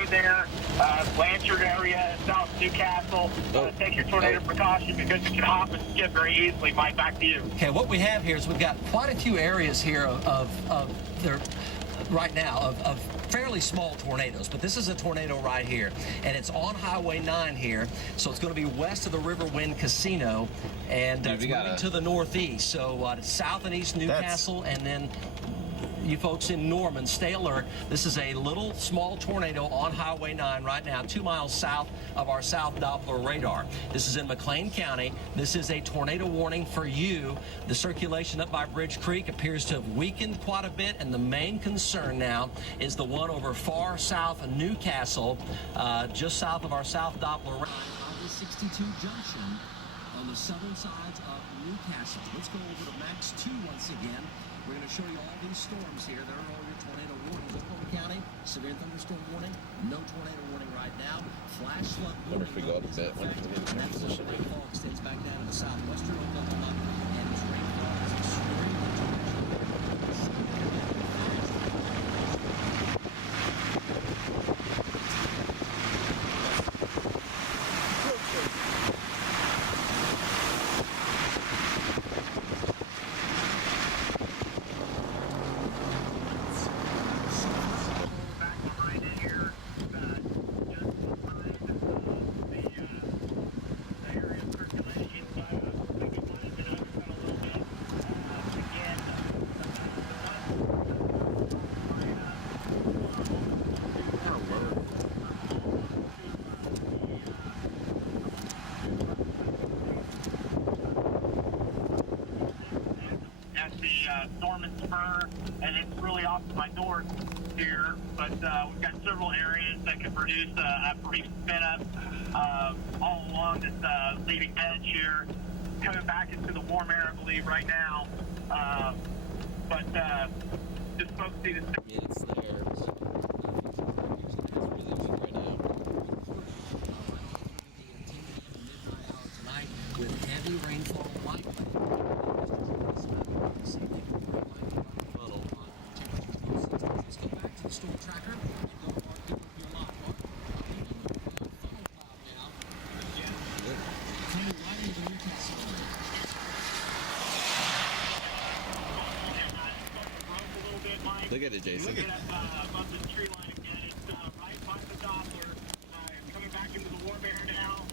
right there, Blanchard area, South Newcastle. Take your tornado precaution because it can hop and skip very easily. Mike, back to you. Okay, what we have here is we've got quite a few areas here of right now of fairly small tornadoes, but this is a tornado right here, and it's on Highway 9 here, so it's going to be west of the Riverwind Casino, and it's moving to the northeast, so south and east Newcastle, and then you folks in Norman, stay alert. This is a little small tornado on Highway 9 right now, 2 miles south of our South Doppler radar. This is in McLean County. This is a tornado warning for you. The circulation up by Bridge Creek appears to have weakened quite a bit, and the main concern now is the one over far south of Newcastle, just south of our South Doppler radar. Highway 62 junction on the southern sides of Newcastle. Let's go over to Max 2 once again. We're going to show you all these storms here. There are all your tornado warnings. Oklahoma County, severe thunderstorm warning, no tornado warning right now. Flash flood warning. If we go up a bit, That slow rainfall extends back down to the southwestern Oklahoma, and this rainfall is extremely storm and spur, and it's really off to my north here, but we've got several areas that can produce a brief spin up all along this leading edge here, coming back into the warm air, I believe, right now. But just folks see this. It's there. with heavy rainfall likely. Let's go back to the storm tracker and go to Mark Gilbert your lot. Mark, funnel cloud now. Coming right into the Newcastle area. Look at it, Jason. Look at above the tree line again. It's right by the Doppler. Coming back into the warm air now.